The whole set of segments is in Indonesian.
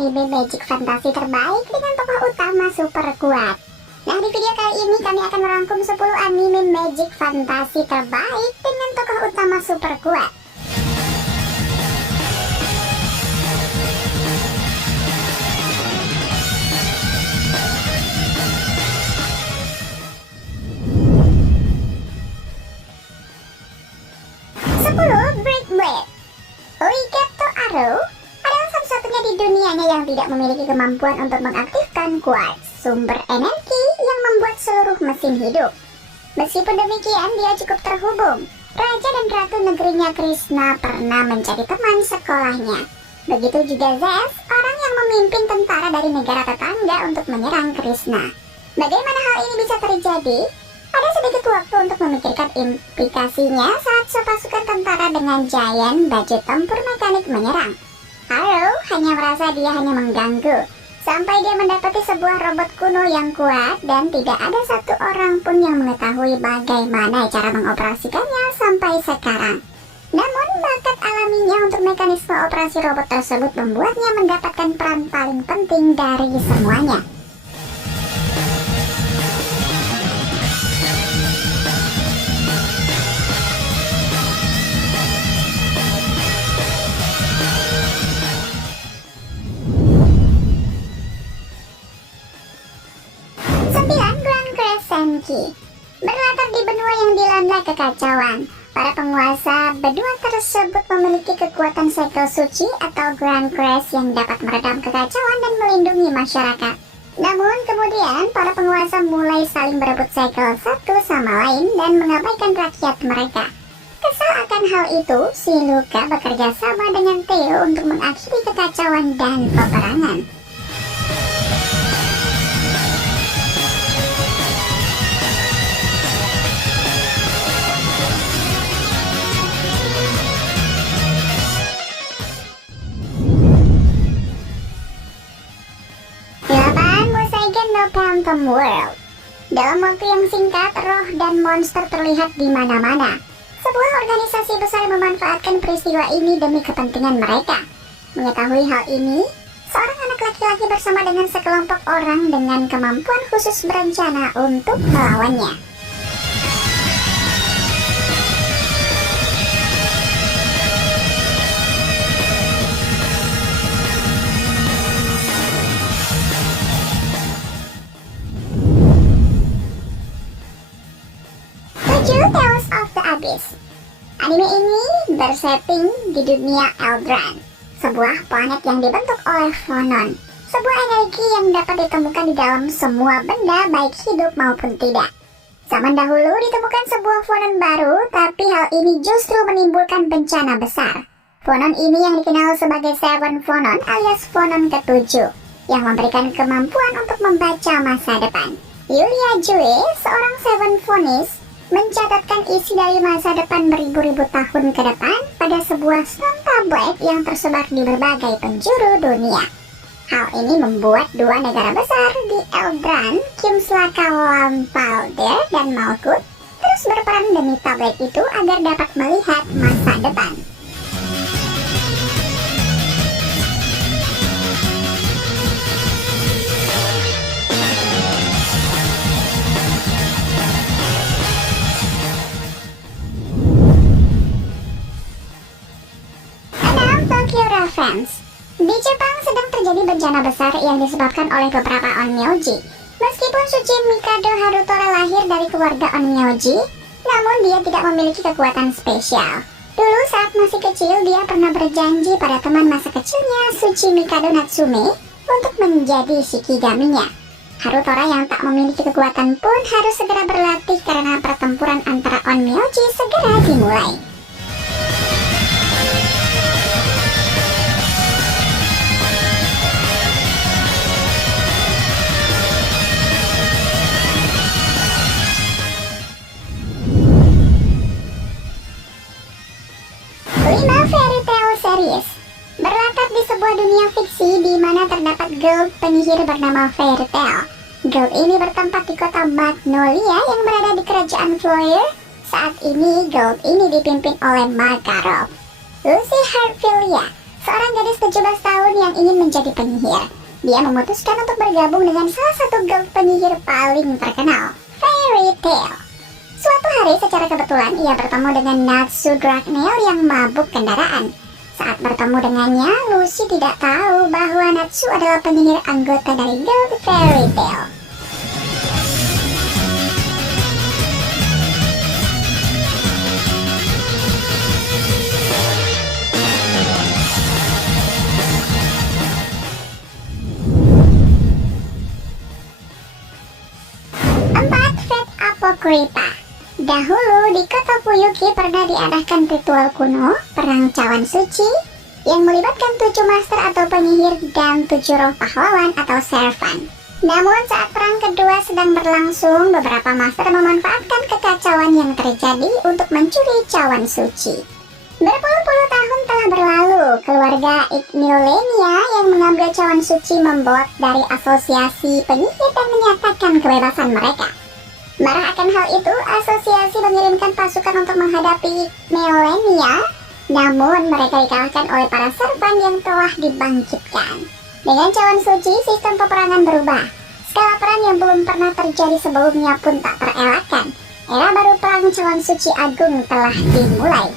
anime magic fantasi terbaik dengan tokoh utama super kuat. Nah, di video kali ini kami akan merangkum 10 anime magic fantasi terbaik dengan tokoh utama super kuat. Brick Blade. Rigetto Aro adalah satu-satunya di dunianya yang tidak memiliki kemampuan untuk mengaktifkan quartz, sumber energi yang membuat seluruh mesin hidup. Meskipun demikian, dia cukup terhubung. Raja dan Ratu negerinya Krishna pernah menjadi teman sekolahnya. Begitu juga Zez, orang yang memimpin tentara dari negara tetangga untuk menyerang Krishna. Bagaimana hal ini bisa terjadi? Ada sedikit waktu untuk memikirkan implikasinya saat sepasukan tentara dengan giant baju tempur mekanik menyerang. Aro hanya merasa dia hanya mengganggu, sampai dia mendapati sebuah robot kuno yang kuat dan tidak ada satu orang pun yang mengetahui bagaimana cara mengoperasikannya sampai sekarang. Namun bakat alaminya untuk mekanisme operasi robot tersebut membuatnya mendapatkan peran paling penting dari semuanya. Berlatar di benua yang dilanda kekacauan, para penguasa benua tersebut memiliki kekuatan segel suci atau Grand Crest yang dapat meredam kekacauan dan melindungi masyarakat. Namun kemudian para penguasa mulai saling berebut segel satu sama lain dan mengabaikan rakyat mereka. Kesal akan hal itu, si Luka bekerja sama dengan Theo untuk mengakhiri kekacauan dan peperangan. Phantom World. Dalam waktu yang singkat, roh dan monster terlihat di mana-mana. Sebuah organisasi besar memanfaatkan peristiwa ini demi kepentingan mereka. Mengetahui hal ini, seorang anak laki-laki bersama dengan sekelompok orang dengan kemampuan khusus berencana untuk melawannya. Tales of the Abyss. Anime ini bersetting di dunia Eldraine, sebuah planet yang dibentuk oleh Phonon, sebuah energi yang dapat ditemukan di dalam semua benda baik hidup maupun tidak. Zaman dahulu ditemukan sebuah Phonon baru, tapi hal ini justru menimbulkan bencana besar. Phonon ini yang dikenal sebagai Seven Phonon alias Phonon ke-7, yang memberikan kemampuan untuk membaca masa depan. Yulia Jue, seorang Seven Phoenix, mencatatkan isi dari masa depan beribu-ribu tahun ke depan pada sebuah stone tablet yang tersebar di berbagai penjuru dunia. Hal ini membuat dua negara besar di Eldraine, Kimslaka Lampaldir dan Malkuth, terus berperan demi tablet itu agar dapat melihat masa depan. Di Jepang sedang terjadi bencana besar yang disebabkan oleh beberapa onmyoji. Meskipun Suci Mikado Harutora lahir dari keluarga onmyoji, namun dia tidak memiliki kekuatan spesial. Dulu saat masih kecil, dia pernah berjanji pada teman masa kecilnya Suci Mikado Natsume untuk menjadi shikigaminya. Harutora yang tak memiliki kekuatan pun harus segera berlatih karena pertempuran antara onmyoji segera dimulai. Berlatar di sebuah dunia fiksi di mana terdapat guild penyihir bernama Fairy Tail. Guild ini bertempat di kota Magnolia yang berada di kerajaan Floyer. Saat ini guild ini dipimpin oleh Makarov. Lucy Hartfilia, seorang gadis 17 tahun yang ingin menjadi penyihir. Dia memutuskan untuk bergabung dengan salah satu guild penyihir paling terkenal, Fairy Tail. Suatu hari secara kebetulan ia bertemu dengan Natsu Dragneel yang mabuk kendaraan. Saat bertemu dengannya, Lucy tidak tahu bahwa Natsu adalah penyihir anggota dari guild Fairy Tail. Apokrypha. Dahulu di kota Fuyuki pernah diadakan ritual kuno, perang cawan suci, yang melibatkan 7 master atau penyihir dan 7 roh pahlawan atau servan. Namun saat perang kedua sedang berlangsung, beberapa master memanfaatkan kekacauan yang terjadi untuk mencuri cawan suci. Berpuluh-puluh tahun telah berlalu, keluarga Ignolenia yang mengambil cawan suci memblok dari asosiasi penyihir dan menyatakan kebebasan mereka. Marah akan hal itu, asosiasi mengirimkan pasukan untuk menghadapi Neolenia, namun mereka dikalahkan oleh para servan yang telah dibangkitkan. Dengan cawan suci, sistem peperangan berubah. Skala perang yang belum pernah terjadi sebelumnya pun tak terelakkan. Era baru perang cawan suci agung telah dimulai.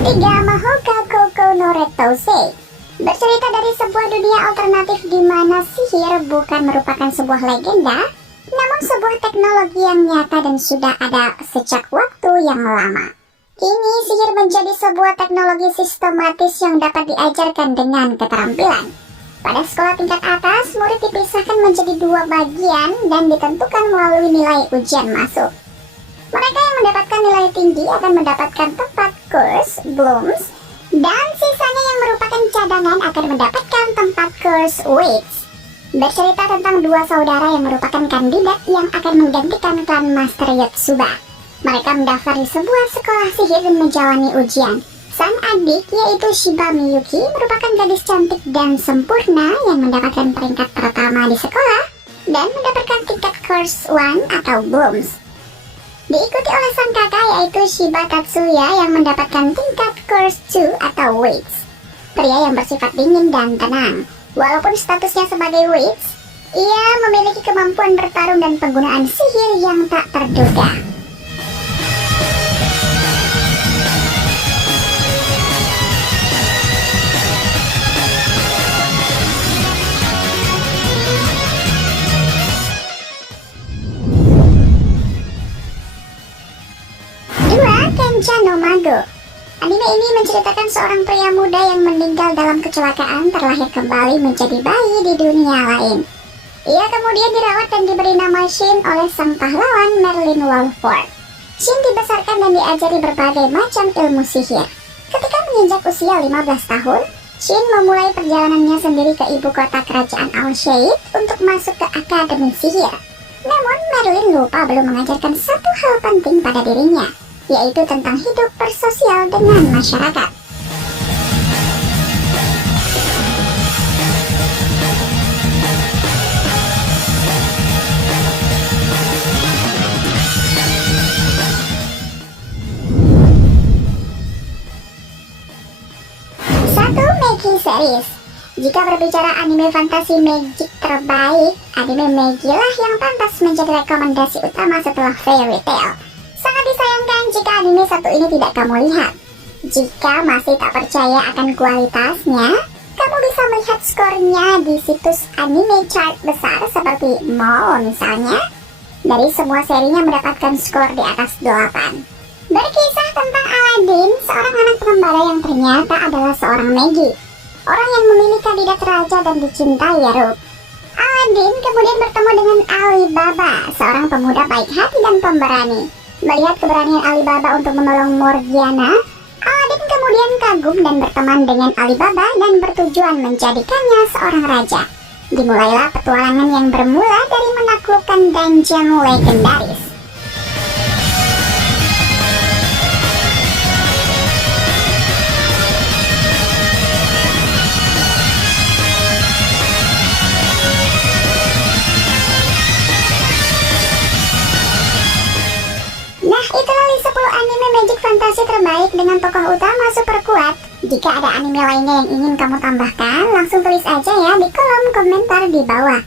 Tiga Mahoka Koko no Retose bercerita dari sebuah dunia alternatif di mana sihir bukan merupakan sebuah legenda, namun sebuah teknologi yang nyata dan sudah ada sejak waktu yang lama. Kini sihir menjadi sebuah teknologi sistematis yang dapat diajarkan dengan keterampilan. Pada sekolah tingkat atas, murid dipisahkan menjadi 2 bagian dan ditentukan melalui nilai ujian masuk. Mereka yang mendapatkan nilai tinggi akan mendapatkan tempat kurs Blooms, dan sisanya yang merupakan cadangan akan mendapatkan tempat kurs Weights. Bercerita tentang 2 saudara yang merupakan kandidat yang akan menggantikan klan Master Yotsuba. Mereka mendaftar di sebuah sekolah sihir dan menjalani ujian. Sang adik yaitu Shiba Miyuki merupakan gadis cantik dan sempurna yang mendapatkan peringkat pertama di sekolah dan mendapatkan tingkat kurs 1 atau Blooms. Diikuti oleh sang kakak yaitu Shiba Tatsuya yang mendapatkan tingkat kurs 2 atau Weights. Pria yang bersifat dingin dan tenang. Walaupun statusnya sebagai Weights, ia memiliki kemampuan bertarung dan penggunaan sihir yang tak terduga. Kenja no Mago. Anime ini menceritakan seorang pria muda yang meninggal dalam kecelakaan terlahir kembali menjadi bayi di dunia lain. Ia kemudian dirawat dan diberi nama Shin oleh sang pahlawan Merlin Wolford. Shin dibesarkan dan diajari berbagai macam ilmu sihir. Ketika menginjak usia 15 tahun, Shin memulai perjalanannya sendiri ke ibu kota kerajaan Al-Shade untuk masuk ke akademi sihir. Namun Merlin lupa belum mengajarkan satu hal penting pada dirinya, yaitu tentang hidup bersosial dengan masyarakat. Satu Maggie Series. Jika berbicara anime fantasi magic terbaik, anime Maggie lah yang pantas menjadi rekomendasi utama setelah Fairy Tail. Sangat disayangkan jika anime satu ini tidak kamu lihat. Jika masih tak percaya akan kualitasnya, kamu bisa melihat skornya di situs anime chart besar seperti Mall misalnya. Dari semua serinya mendapatkan skor di atas 8. Berkisah tentang Aladdin, seorang anak pengembara yang ternyata adalah seorang Maggie, orang yang memilih kandidat raja dan dicintai Yarub. Aladdin kemudian bertemu dengan Alibaba, seorang pemuda baik hati dan pemberani. Melihat keberanian Alibaba untuk menolong Morgiana, Aladdin kemudian kagum dan berteman dengan Alibaba dan bertujuan menjadikannya seorang raja. Dimulailah petualangan yang bermula dari menaklukkan dungeon legendaris. kolaborasi terbaik dengan tokoh utama super kuat. Jika ada anime lainnya yang ingin kamu tambahkan, langsung tulis aja ya di kolom komentar di bawah.